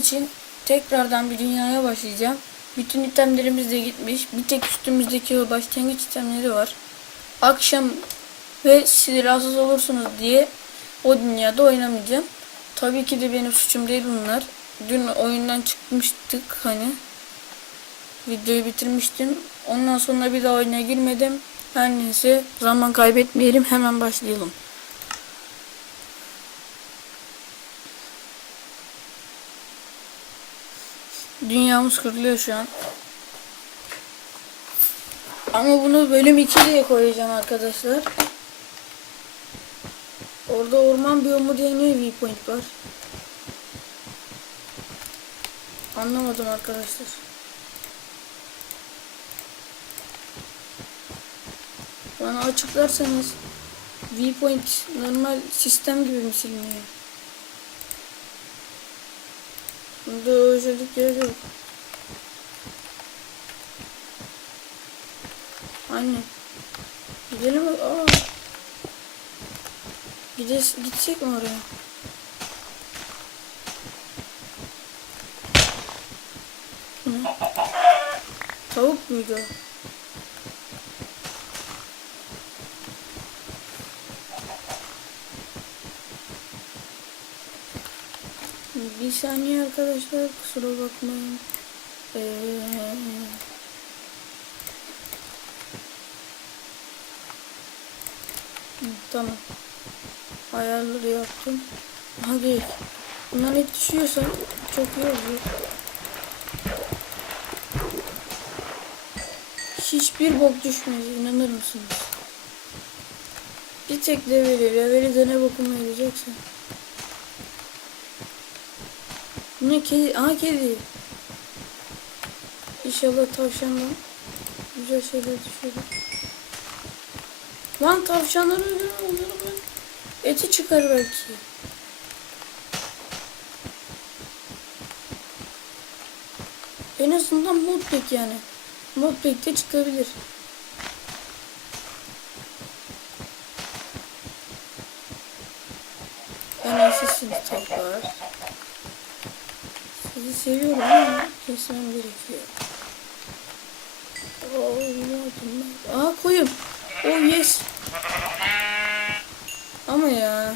için tekrardan bir dünyaya başlayacağım. Bütün itemlerimiz de gitmiş. Bir tek üstümüzdeki o başlangıç itemleri var. Akşam ve siz rahatsız olursunuz diye o dünyada oynamayacağım. Tabii ki de benim suçum değil bunlar. Dün oyundan çıkmıştık hani. Videoyu bitirmiştim. Ondan sonra bir daha oyuna girmedim. Her neyse zaman kaybetmeyelim hemen başlayalım. Dünyamız kuruluyor şu an. Ama bunu bölüm 2 diye koyacağım arkadaşlar. Orada orman biyomu diye ne viewpoint var? Anlamadım arkadaşlar. Bana açıklarsanız viewpoint normal sistem gibi mi siliniyor? Özellikleri yok. Anne. Gidelim mi? Aa. Gides gitsek mi oraya? Ne? Tavuk muydu? o? Bir saniye arkadaşlar kusura bakmayın. Ee, tamam. Ayarları yaptım. Hadi. Bundan et düşüyorsa çok iyi olur. Hiçbir bok düşmez inanır mısınız? Bir tek leveli, leveli de ne bokuma yarayacaksa. Bu ne kedi? Aha kedi. İnşallah tavşandan güzel şeyler düşüyor. Lan tavşanları onları ben. Eti çıkar belki. En azından modpack yani. Modpack'te çıkabilir. En iyisi siz tavuklar. Sizi seviyorum ama kesmem gerekiyor. Oh, ne yapayım ben? Aa koyun. Oh yes. Ama ya.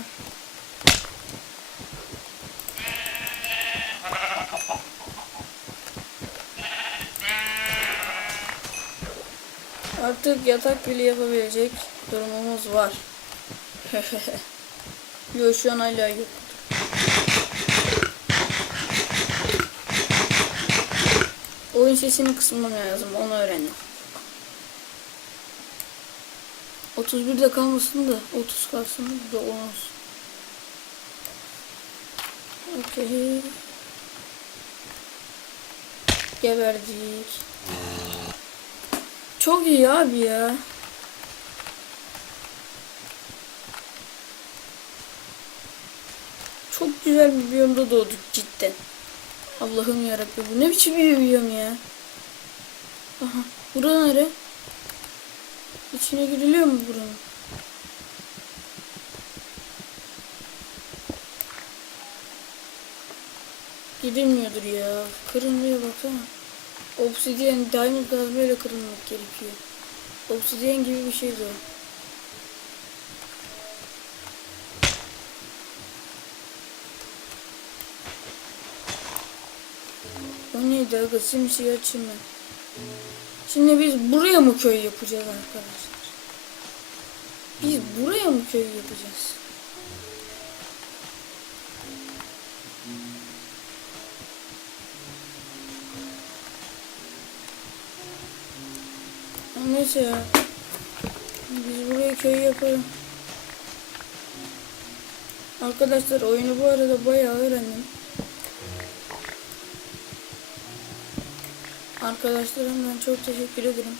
Artık yatak bile yapabilecek durumumuz var. Yok şu an hala yok. Oyun sesini kısmam lazım onu öğrendim. 31'de kalmasın da 30 kalsın da 10 olsun. Okey. Geberdik. Çok iyi abi ya. Çok güzel bir biyomda doğduk cidden. Allah'ım yarabbim bu ne biçim biyom ya. Aha bura nere? İçine giriliyor mu buranın? Gidilmiyordur ya. Kırılmaya baksana. Obsidian diamond kazmayla kırılmak gerekiyor. Obsidian gibi bir şeydi o. neydi aga simsiyah çimen. Şimdi biz buraya mı köy yapacağız arkadaşlar? Biz buraya mı köy yapacağız? Ya Neyse ya. Biz buraya köy yapalım. Arkadaşlar oyunu bu arada bayağı öğrendim. Arkadaşlarımdan çok teşekkür ederim.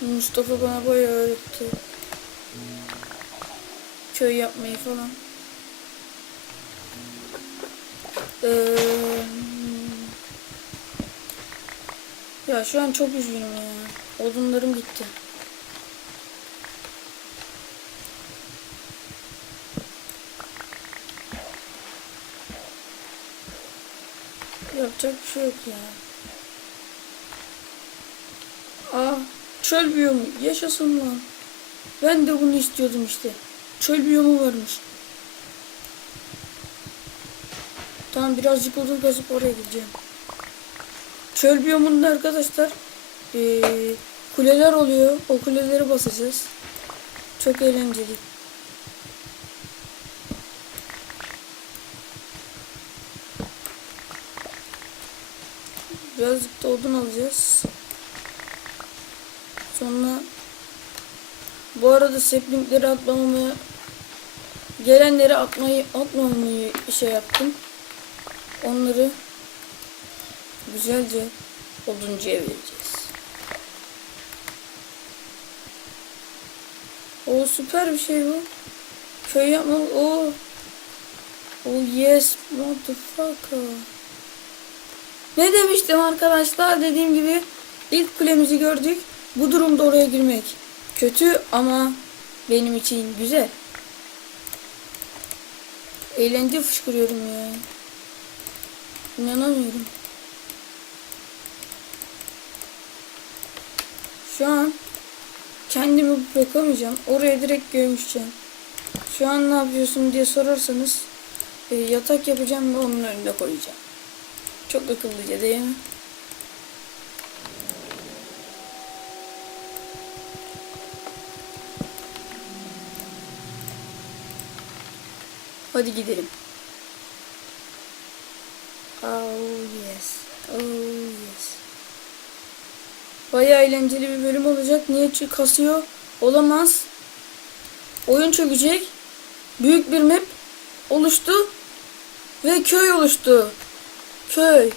Mustafa bana bayağı öğretti. Köy yapmayı falan. Ee, ya şu an çok üzgünüm ya. Odunlarım gitti. Yapacak bir şey yok ya. Aa, çöl biyomu. Yaşasın lan. Ben de bunu istiyordum işte. Çöl biyomu varmış. Tamam birazcık odun kazıp oraya gideceğim. Çöl biyomunda arkadaşlar eee, kuleler oluyor. O kuleleri basacağız. Çok eğlenceli. Birazcık da odun alacağız. Sonra bu arada saplingleri atmamamı gelenleri atmayı atmamayı şey yaptım. Onları güzelce oduncuya vereceğiz. O süper bir şey bu. Köy yapmam. O. Oh yes motherfucker. Ne demiştim arkadaşlar? Dediğim gibi ilk kulemizi gördük. Bu durumda oraya girmek kötü ama benim için güzel. Eğlence fışkırıyorum ya. İnanamıyorum. Şu an kendimi bırakamayacağım. Oraya direkt gömüşeceğim. Şu an ne yapıyorsun diye sorarsanız e, yatak yapacağım ve onun önüne koyacağım. Çok akıllıca değil mi? Hadi gidelim. Oh yes. Oh yes. Bayağı eğlenceli bir bölüm olacak. Niye kasıyor? Olamaz. Oyun çökecek. Büyük bir map oluştu. Ve köy oluştu. Köy.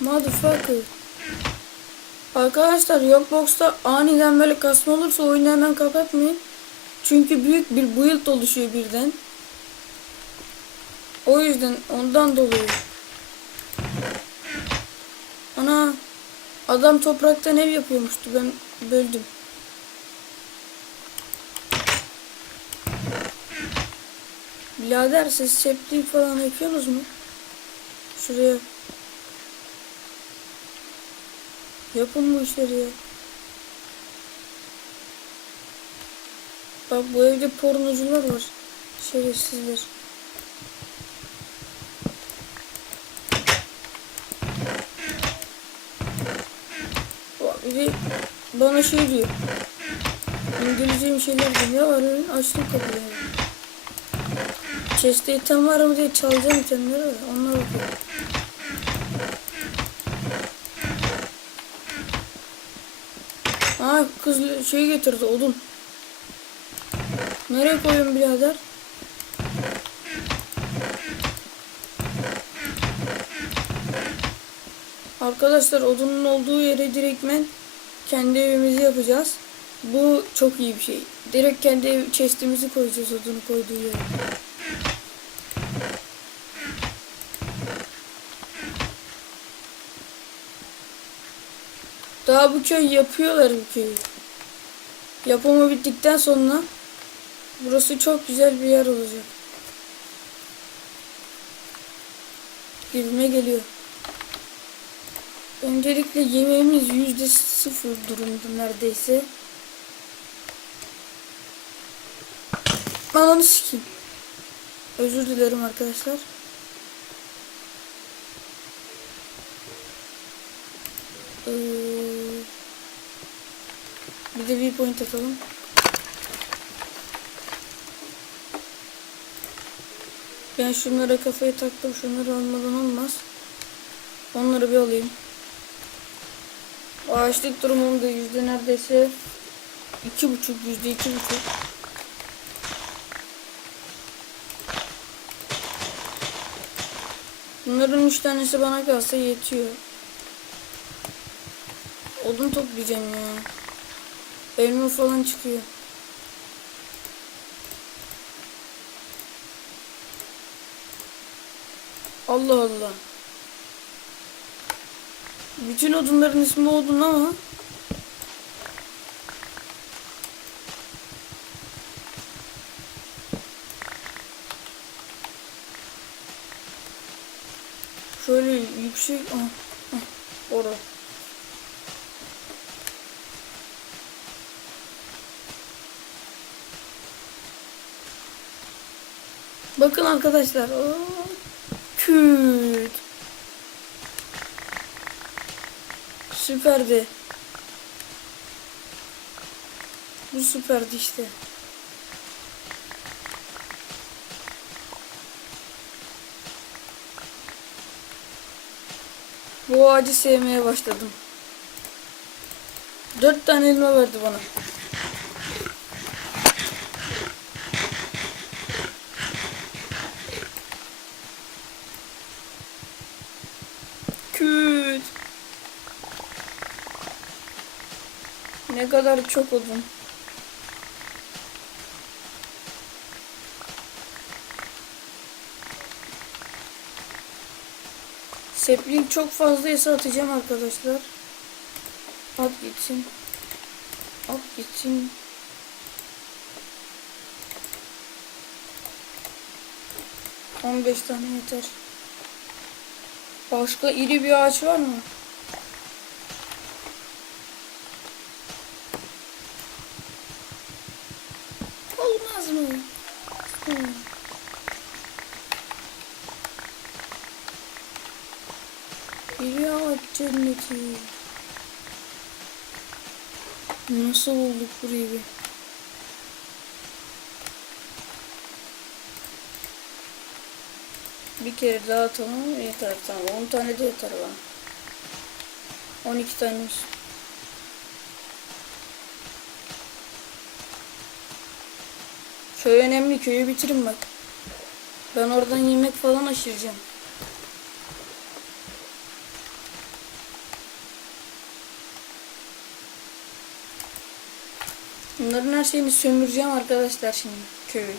Motherfucker. Arkadaşlar Yokbox'ta aniden böyle kasma olursa oyunu hemen kapatmayın. Çünkü büyük bir build oluşuyor birden. O yüzden ondan dolayı. Ana adam topraktan ev yapıyormuştu ben böldüm. Birader siz çeplik falan yapıyorsunuz mu? Şuraya. Yapın bu işleri ya. Bak bu evde pornocular var. Şerefsizler. Biri bana şey diyor. İngilizce şeyler diyor. Var öyle? Açtım kapıyı. Chest'te item var mı diye çalacağım itemleri var. Onlar bakıyor. Aa kız şey getirdi odun. Nereye koyuyorum birader? Arkadaşlar odunun olduğu yere direktmen kendi evimizi yapacağız. Bu çok iyi bir şey. Direkt kendi ev chest'imizi koyacağız odunu koyduğu yere. Daha bu köy yapıyorlar bu köyü. Yapımı bittikten sonra burası çok güzel bir yer olacak. Gibime geliyor. Öncelikle yemeğimiz yüzde sıfır durumda neredeyse. Ananı sikeyim. Özür dilerim arkadaşlar. Ee, bir de bir point atalım. Ben şunlara kafayı taktım. Şunları almadan olmaz. Onları bir alayım. Ağaçlık durumum da yüzde neredeyse iki buçuk yüzde iki buçuk. Bunların üç tanesi bana kalsa yetiyor. Odun toplayacağım ya. Elma falan çıkıyor. Allah Allah. Bütün odunların ismi odun ama Şöyle yüksek. Ah, ah, orada. Bakın arkadaşlar. Oo, küt. Süperdi. Bu süperdi işte. Bu ağacı sevmeye başladım. Dört tane elma verdi bana. Küt. Ne kadar çok odun. Sapling çok fazlaysa atacağım arkadaşlar. At gitsin. At gitsin. On beş tane yeter. Başka iri bir ağaç var mı? Olmaz mı? Hmm. İri ağaç cenneti. Nasıl bulduk burayı bir? Bir kere daha tamam yeter tamam 10 tane de yeter bana 12 tane olsun. Köy önemli köyü bitirin bak Ben oradan yemek falan aşıracağım Bunların her şeyini sömüreceğim arkadaşlar şimdi köyü.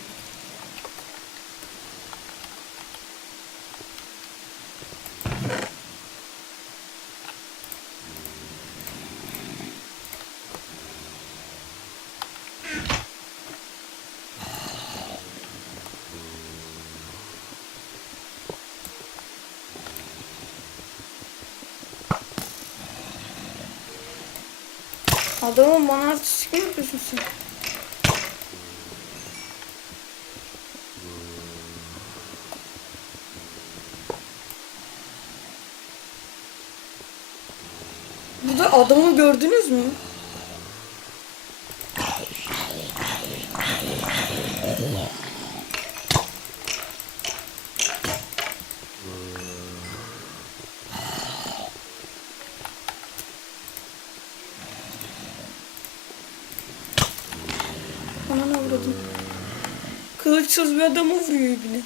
Adamın bana sen? Burada adamı gördünüz mü? Kılıçsız bir adamı vuruyor ibine.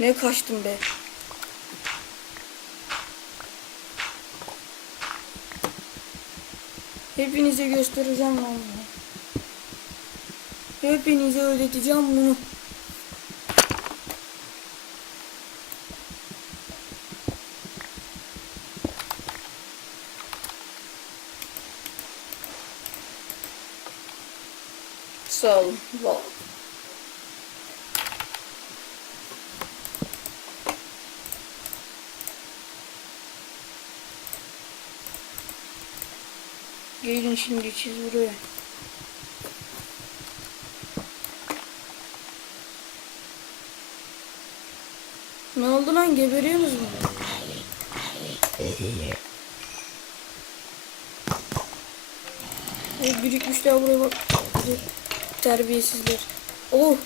Ne kaçtım be. Hepinize göstereceğim vallahi. Hepinize öğreteceğim bunu. Wow. Gelin şimdi siz buraya. Ne oldu lan geberiyorsunuz mu? E, birikmişler buraya bak. Terbiyesizler. Oh.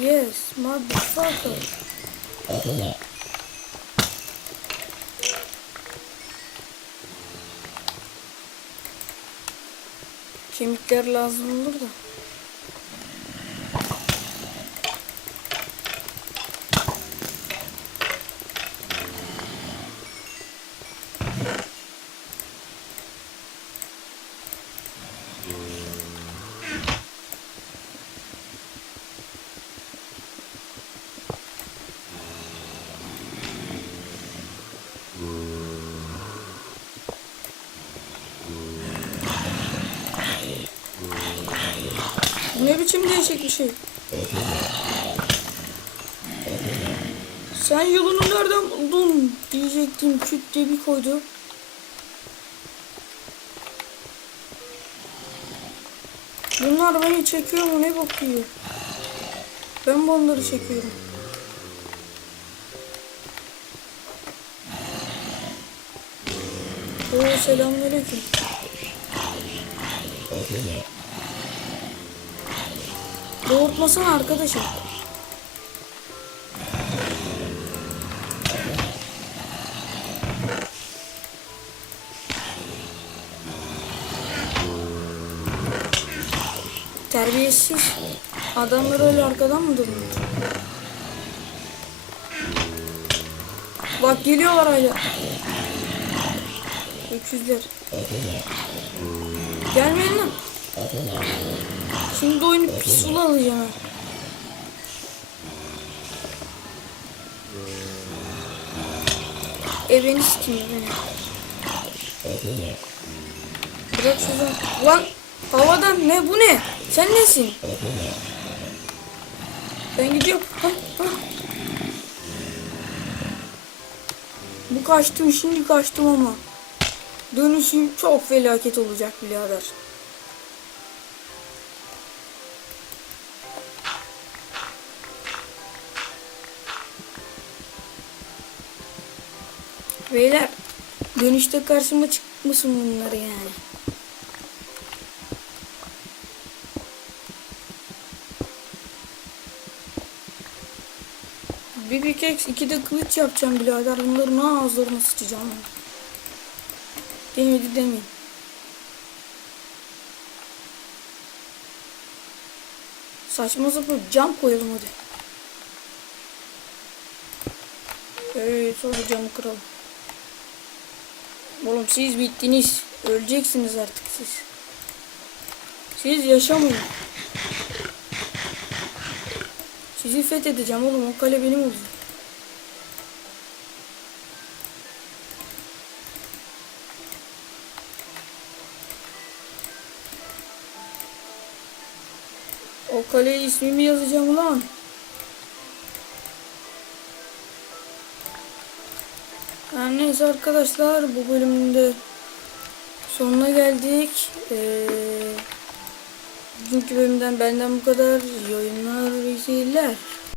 Yes, motherfucker. Kemikler lazım olur da. Bu ne biçim değişik bir şey? Sen yolunu nereden buldun diyecektim. Küt diye bir koydu. Bunlar beni çekiyor mu ne bakıyor? Ben bu onları çekiyorum. Oo selamünaleyküm. Doğurtmasana arkadaşım. Terbiyesiz. Adamlar öyle arkadan mı duruyor? Bak geliyorlar hala. Öküzler. Gelmeyin lan. Şimdi oyunu pis alacağım. Evini sikeyim beni. Bırak şuradan. Lan havadan ne bu ne? Sen nesin? Ben gidiyorum. Ha, ha. Bu kaçtım şimdi kaçtım ama. Dönüşüm çok felaket olacak birader. Beyler dönüşte karşıma çıkmasın bunlar yani. Bir pickaxe iki de kılıç yapacağım birader. Bunların ağızlarına sıçacağım. Demedi demeyin. Saçma sapan cam koyalım hadi. Evet sonra camı kıralım. Oğlum siz bittiniz. Öleceksiniz artık siz. Siz yaşamayın. Sizi fethedeceğim oğlum. O kale benim olacak. O kaleye ismimi yazacağım ulan. Her neyse arkadaşlar bu bölümde sonuna geldik. Ee, bugünkü bölümden benden bu kadar. İyi oyunlar, iyi.